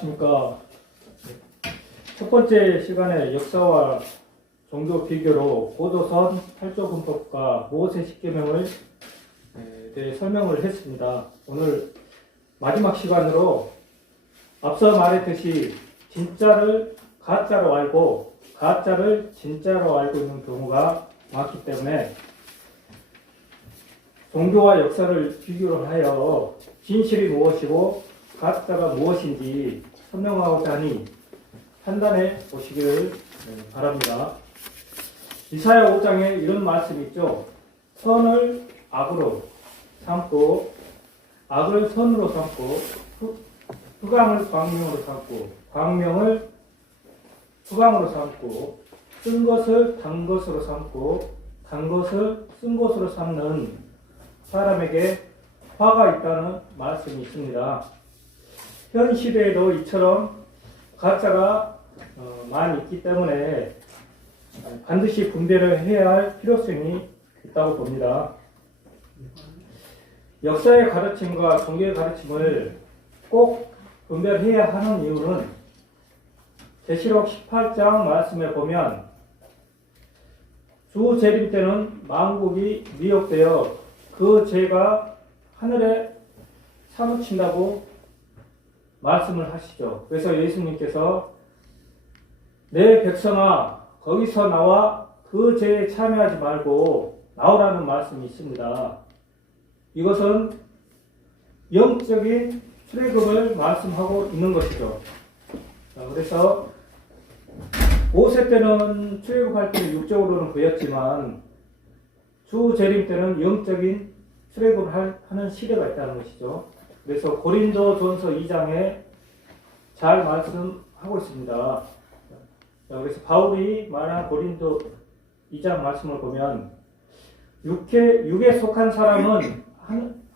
안녕하십니까. 첫 번째 시간에 역사와 종교 비교로 고조선 8조 군법과 모세 십계명을 대해 설명을 했습니다. 오늘 마지막 시간으로 앞서 말했듯이 진짜를 가짜로 알고 가짜를 진짜로 알고 있는 경우가 많기 때문에 종교와 역사를 비교를 하여 진실이 무엇이고 가짜가 무엇인지 설명하고자 하니 판단해 보시기를 바랍니다. 이사야 5장에 이런 말씀이 있죠. 선을 악으로 삼고 악을 선으로 삼고 흑암을 광명으로 삼고 광명을 흑암으로 삼고 쓴 것을 단 것으로 삼고 단 것을 쓴 것으로 삼는 사람에게 화가 있다는 말씀이 있습니다. 현 시대에도 이처럼 가짜가 많이 있기 때문에 반드시 분별을 해야 할 필요성이 있다고 봅니다. 역사의 가르침과 종교의 가르침을 꼭 분별해야 하는 이유는 계시록 18장 말씀에 보면 주 재림 때는 만국이 미혹되어 그 죄가 하늘에 사무친다고 말씀을 하시죠. 그래서 예수님께서 내 백성아 거기서 나와 그 죄에 참여하지 말고 나오라는 말씀이 있습니다. 이것은 영적인 출애굽을 말씀하고 있는 것이죠. 그래서 모세 때는 출애굽할 때는 육적으로는 그였지만 주 재림 때는 영적인 출애굽을 하는 시대가 있다는 것이죠. 그래서 고린도전서 2장에 잘 말씀하고 있습니다. 그래서 바울이 말한 고린도 2장 말씀을 보면 육에 속한 사람은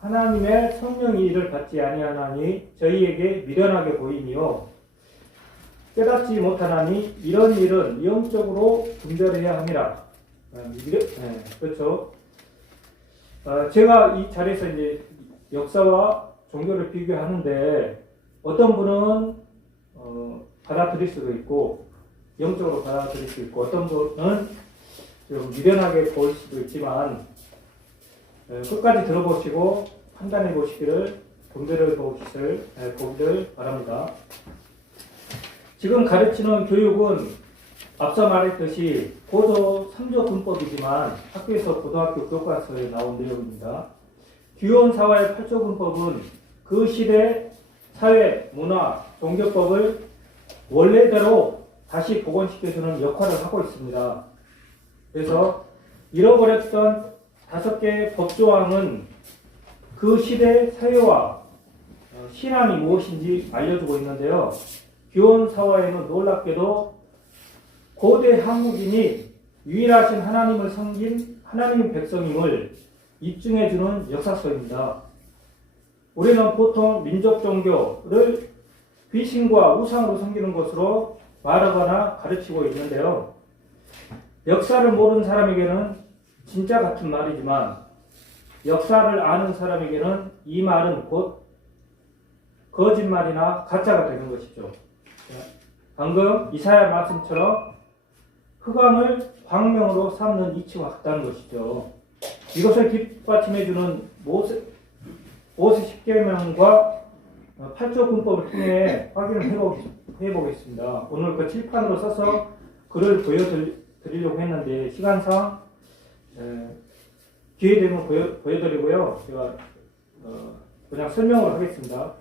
하나님의 성령의 일을 받지 아니하나니 저희에게 미련하게 보이니요 깨닫지 못하나니 이런 일은 영적으로 분별해야 함이라. 그렇죠. 제가 이 자리에서 이제 역사와 종교를 비교하는데 어떤 분은 받아들일 수도 있고 영적으로 받아들일 수 있고 어떤 분은 좀 미련하게 보일 수도 있지만 끝까지 들어보시고 판단해 보시기를 분별해 보기를 바랍니다. 지금 가르치는 교육은 앞서 말했듯이 고조 3조 군법이지만 학교에서 고등학교 교과서에 나온 내용입니다. 기원 사화의 8조 군법은 그 시대 사회, 문화, 종교법을 원래대로 다시 복원시켜주는 역할을 하고 있습니다. 그래서 잃어버렸던 5개의 법조항은 그 시대 사회와 신앙이 무엇인지 알려주고 있는데요. 기원 사화에는 놀랍게도 고대 한국인이 유일하신 하나님을 섬긴 하나님의 백성임을 입증해주는 역사서입니다. 우리는 보통 민족 종교를 귀신과 우상으로 섬기는 것으로 말하거나 가르치고 있는데요. 역사를 모르는 사람에게는 진짜 같은 말이지만 역사를 아는 사람에게는 이 말은 곧 거짓말이나 가짜가 되는 것이죠. 방금 이사야 말씀처럼 흑암을 광명으로 삼는 이치와 같다는 것이죠. 이것을 뒷받침해주는 모세 십계명과 8조 군법을 통해 확인을 해보겠습니다. 오늘 그 칠판으로 써서 글을 보여드리려고 했는데 시간상 기회 되면 보여드리고요. 제가 그냥 설명을 하겠습니다.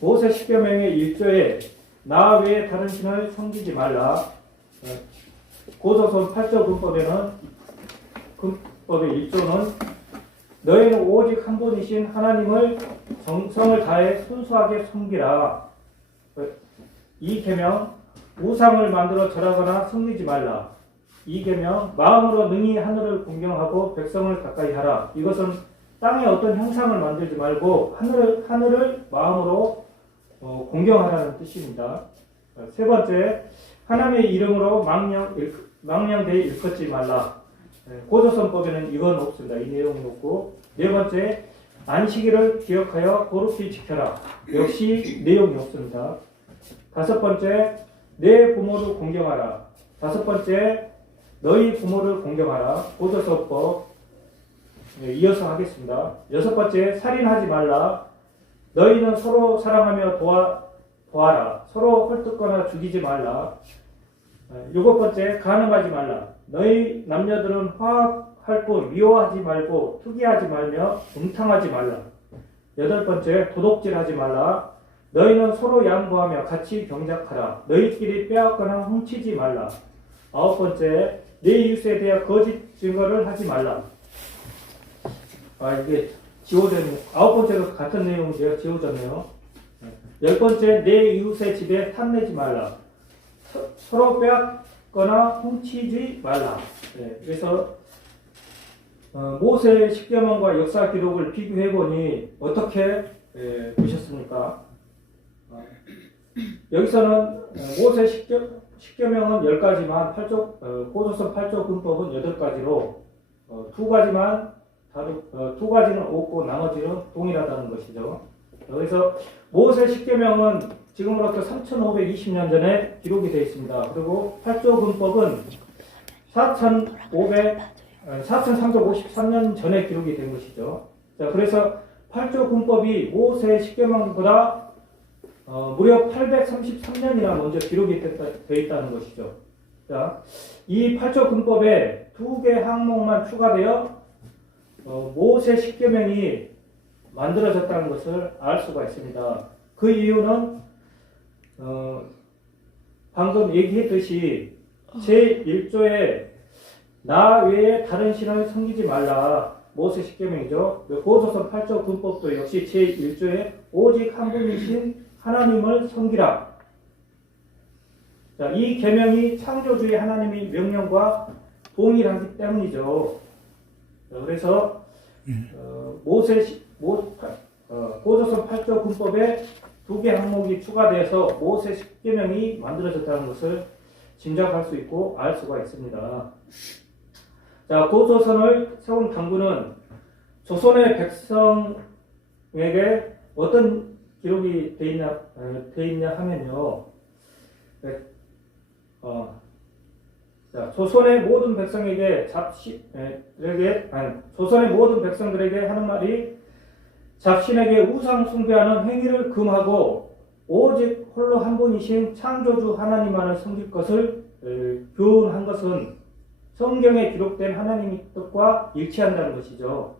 모세 십계명의 1조에 나 외에 다른 신을 섬기지 말라. 고조선 8조 군법의 1조는 너희는 오직 한 분이신 하나님을 정성을 다해 순수하게 섬기라. 이 계명 우상을 만들어 절하거나 섬기지 말라. 이 계명 마음으로 능히 하늘을 공경하고 백성을 가까이 하라. 이것은 땅에 어떤 형상을 만들지 말고 하늘을 마음으로 공경하라는 뜻입니다. 세 번째, 하나님의 이름으로 망령되이 일컫지 말라. 고조선법에는 이건 없습니다. 이 내용은 없고. 네 번째, 안식일을 기억하여 거룩히 지켜라. 역시 내용이 없습니다. 다섯 번째, 내 부모를 공경하라. 다섯 번째, 너희 부모를 공경하라. 고조서법 이어서 하겠습니다. 여섯 번째, 살인하지 말라. 너희는 서로 사랑하며 도와라. 서로 헐뜯거나 죽이지 말라. 일곱 번째, 간음하지 말라. 너희 남녀들은 화학할 뿐 미워하지 말고 투기하지 말며 음탕하지 말라. 여덟 번째, 도둑질하지 말라. 너희는 서로 양보하며 같이 경작하라. 너희끼리 빼앗거나 훔치지 말라. 아홉 번째, 내 이웃에 대해 거짓 증거를 하지 말라. 이게 지워졌네요. 아홉 번째도 같은 내용이에요. 지워졌네요. 열 번째, 내 이웃의 집에 탐내지 말라. 서로 빼앗거나 훔치지 말라. 그래서 모세의 십계명과 역사 기록을 비교해 보니 어떻게 보셨습니까? 여기서는 모세 십계명은 10가지만 고조선 8조 군법은 8가지로 두 가지는 없고 나머지는 동일하다는 것이죠. 그래서 모세 십계명은 지금으로부터 3,520년 전에 기록이 되어 있습니다. 그리고 8조 군법은 4,353년 전에 기록이 된 것이죠. 자, 그래서 8조 군법이 모세 십계명보다 무려 833년이나 먼저 기록이 되어 있다는 것이죠. 자, 이 8조 군법에 두 개 항목만 추가되어 모세 십계명이 만들어졌다는 것을 알 수가 있습니다. 그 이유는 방금 얘기했듯이 제1조에 나 외에 다른 신을 섬기지 말라. 모세 십계명이죠. 고조선 8조 군법도 역시 제1조에 오직 한 분이신 하나님을 섬기라. 자, 이 계명이 창조주의 하나님의 명령과 동일하기 때문이죠. 그래서 고조선 8조 군법에 두 개 항목이 추가돼서 모세 십계명이 만들어졌다는 것을 짐작할 수 있고 알 수가 있습니다. 자, 고조선을 세운 당군은 조선의 백성에게 어떤 기록이 돼 있냐 하면요. 자, 조선의 모든 백성들에게 하는 말이 잡신에게 우상 숭배하는 행위를 금하고 오직 홀로 한 분이신 창조주 하나님만을 섬길 것을 교훈한 것은 성경에 기록된 하나님의 뜻과 일치한다는 것이죠.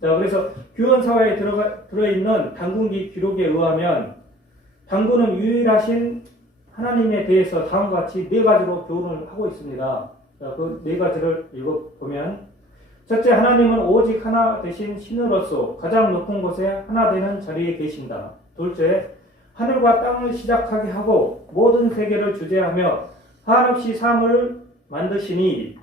자, 그래서 규헌사화에 들어있는 당군기 기록에 의하면 당군은 유일하신 하나님에 대해서 다음과 같이 네 가지로 교훈을 하고 있습니다. 자, 그 네 가지를 읽어보면, 첫째, 하나님은 오직 하나 되신 신으로서 가장 높은 곳에 하나 되는 자리에 계신다. 둘째, 하늘과 땅을 시작하게 하고 모든 세계를 주재하며 한없이 사물을 만드시니.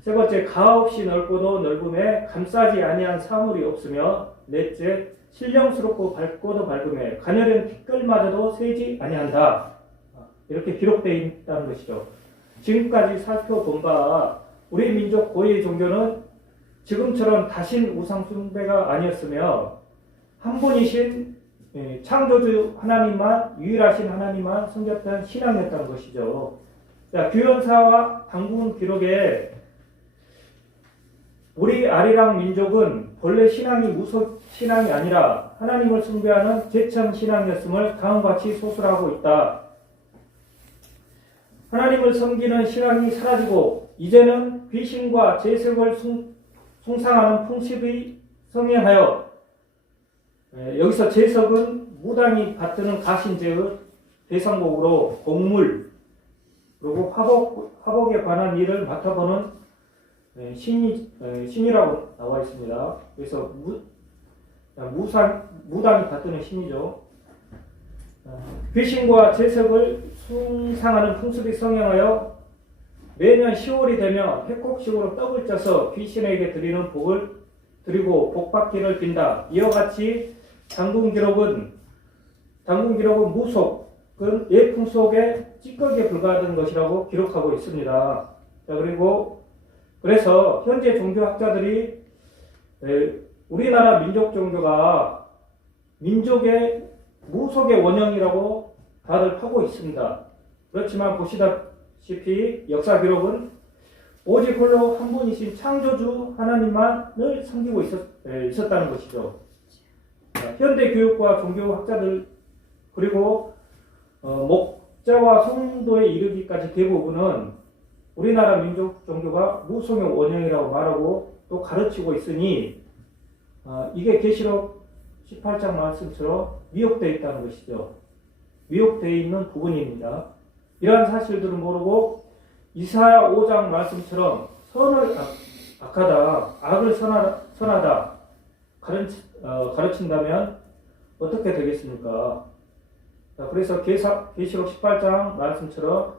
세 번째, 가없이 넓고도 넓음에 감싸지 아니한 사물이 없으며. 넷째, 신령스럽고 밝고도 밝음에 가녀린 티끌마저도 세지 아니한다. 이렇게 기록되어 있다는 것이죠. 지금까지 살펴본 바 우리 민족 고유의 종교는 지금처럼 다신 우상 숭배가 아니었으며 한 분이신 창조주 하나님만, 유일하신 하나님만 섬겼던 신앙이었다는 것이죠. 자, 규현사와 당군 기록에 우리 아리랑 민족은 본래 신앙이 무속 신앙이 아니라 하나님을 숭배하는 제천 신앙이었음을 다음과 같이 소술하고 있다. 하나님을 섬기는 신앙이 사라지고 이제는 귀신과 제석을 숭상하는 풍습이 성행하여, 여기서 제석은 무당이 받드는 가신제의 대상곡으로 곡물 그리고 화복에 관한 일을 맡아보는 신이라고 나와 있습니다. 그래서 무당이 받드는 신이죠. 귀신과 제석을 숭상하는 풍습이 성행하여 매년 10월이 되면 회곡식으로 떡을 쪄서 귀신에게 드리는 복을 드리고 복받기를 빈다. 이와 같이 당군 기록은 무속은 예풍 속에 찌꺼기에 불과하던 것이라고 기록하고 있습니다. 자, 그래서 현재 종교학자들이 우리나라 민족 종교가 민족의 무속의 원형이라고 다들 하고 있습니다. 그렇지만 보시다시피 역사 기록은 오직 홀로 한 분이신 창조주 하나님만을 섬기고 있었다는 것이죠. 현대 교육과 종교학자들 그리고 목자와 성도에 이르기까지 대부분은 우리나라 민족 종교가 무속의 원형이라고 말하고 또 가르치고 있으니 이게 계시록 18장 말씀처럼 미혹되어 있다는 것이죠. 미혹되어 있는 부분입니다. 이러한 사실들을 모르고 이사야 5장 말씀처럼 선을 악하다, 악을 선하다 가르친다면 어떻게 되겠습니까? 그래서 계시록 18장 말씀처럼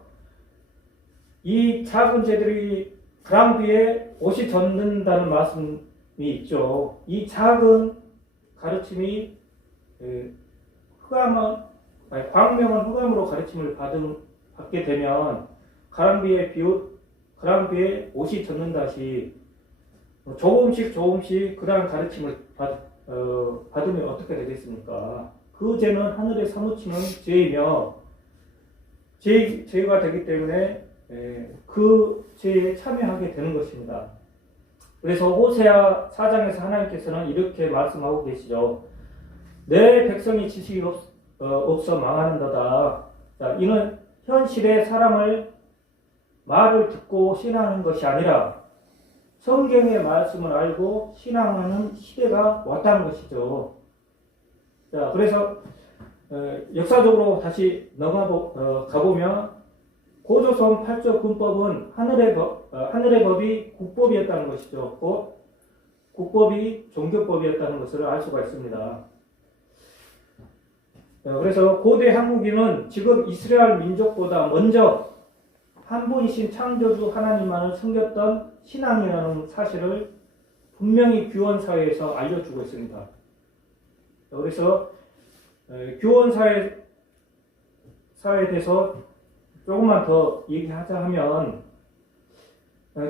이 작은 죄들이 가랑비에 옷이 젖는다는 말씀이 있죠. 이 작은 가르침이 광명은 흑암으로 가르침을 받게 되면 가랑비에 옷이 젖는다시 조금씩 그러한 가르침을 받으면 어떻게 되겠습니까? 그 죄는 하늘에 사무치는 죄이며 죄가 되기 때문에 그 죄에 참여하게 되는 것입니다. 그래서 호세아 4장에서 하나님께서는 이렇게 말씀하고 계시죠. 내 백성이 지식이 없어 망하는도다. 자, 이는 현실의 사람을 말을 듣고 신앙하는 것이 아니라 성경의 말씀을 알고 신앙하는 시대가 왔다는 것이죠. 자, 그래서 역사적으로 다시 가보면 고조선 8조 군법은 하늘의 법이 국법이었다는 것이죠. 곧 국법이 종교법이었다는 것을 알 수가 있습니다. 그래서 고대 한국인은 지금 이스라엘 민족보다 먼저 한 분이신 창조주 하나님만을 섬겼던 신앙이라는 사실을 분명히 규원사회에서 알려주고 있습니다. 그래서 규원사회에 대해서 조금만 더 얘기하자 하면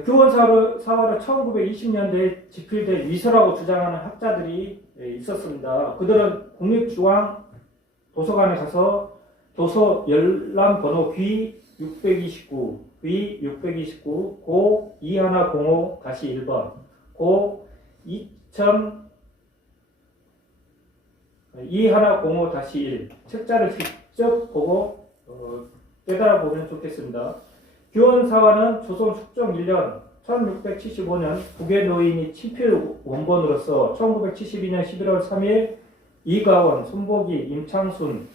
규원사화를 1920년대에 집필된 위서라고 주장하는 학자들이 있었습니다. 그들은 국립중앙도서관에 가서 도서 열람 번호 B629, B629, 고 2105-1번, 고 2105-1 책자를 직접 보고 깨달아 보면 좋겠습니다. 규원사화는 조선 숙종 1년 1675년 북의 노인이 친필 원본으로서 1972년 11월 3일 이가원, 손보기, 임창순,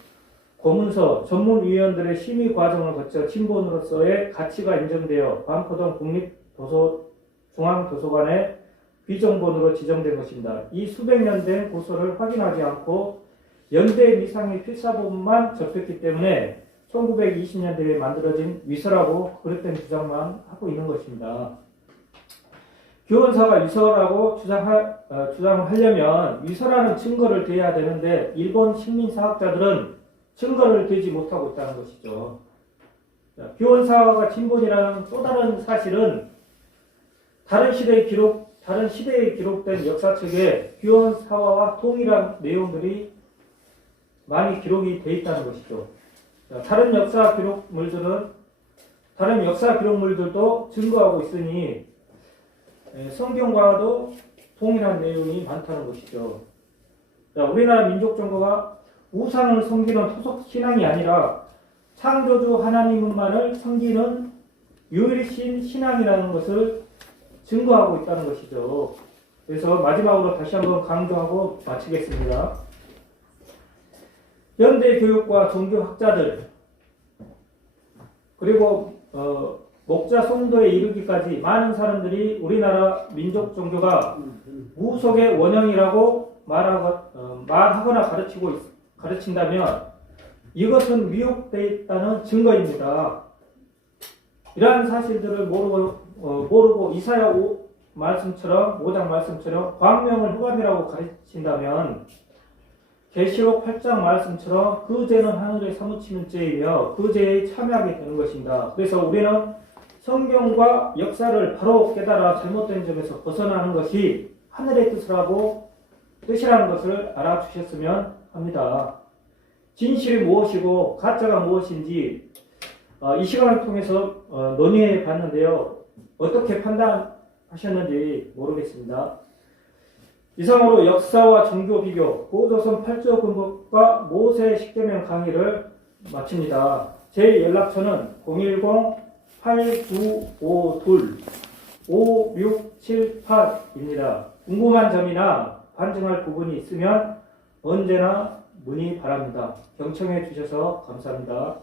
고문서, 전문위원들의 심의 과정을 거쳐 친본으로서의 가치가 인정되어 반포동 국립중앙도서관의 비정본으로 지정된 것입니다. 이 수백 년 된 고서를 확인하지 않고 연대 미상의 필사본만 접했기 때문에 1920년대에 만들어진 위서라고 그릇된 주장만 하고 있는 것입니다. 규원사가 위서라고 주장을 하려면 위서라는 증거를 대야 되는데 일본 식민사학자들은 증거를 대지 못하고 있다는 것이죠. 규원사가 진본이라는 또 다른 사실은 다른 시대에 기록된 역사책에 규원사화와 동일한 내용들이 많이 기록이 되어 있다는 것이죠. 다른 역사 기록물들도 증거하고 있으니 성경과도 동일한 내용이 많다는 것이죠. 우리나라 민족 정부가 우상을 섬기는 토속 신앙이 아니라 창조주 하나님만을 섬기는 유일신 신앙이라는 것을 증거하고 있다는 것이죠. 그래서 마지막으로 다시 한번 강조하고 마치겠습니다. 현대 교육과 종교학자들 그리고 목자 성도에 이르기까지 많은 사람들이 우리나라 민족 종교가 무속의 원형이라고 말하거나 가르친다면 이것은 미혹되어 있다는 증거입니다. 이러한 사실들을 모르고 이사야 5장 말씀처럼 광명을 흑암이라고 가르친다면 계시록 8장 말씀처럼 그 죄는 하늘에 사무치는 죄이며 그 죄에 참여하게 되는 것입니다. 그래서 우리는 성경과 역사를 바로 깨달아 잘못된 점에서 벗어나는 것이 하늘의 뜻이라는 것을 알아주셨으면 합니다. 진실이 무엇이고 가짜가 무엇인지 이 시간을 통해서 논의해 봤는데요. 어떻게 판단하셨는지 모르겠습니다. 이상으로 역사와 종교 비교, 고조선 8조 군법과 모세 십계명 강의를 마칩니다. 제 연락처는 010-8952-5678입니다. 궁금한 점이나 반증할 부분이 있으면 언제나 문의 바랍니다. 경청해 주셔서 감사합니다.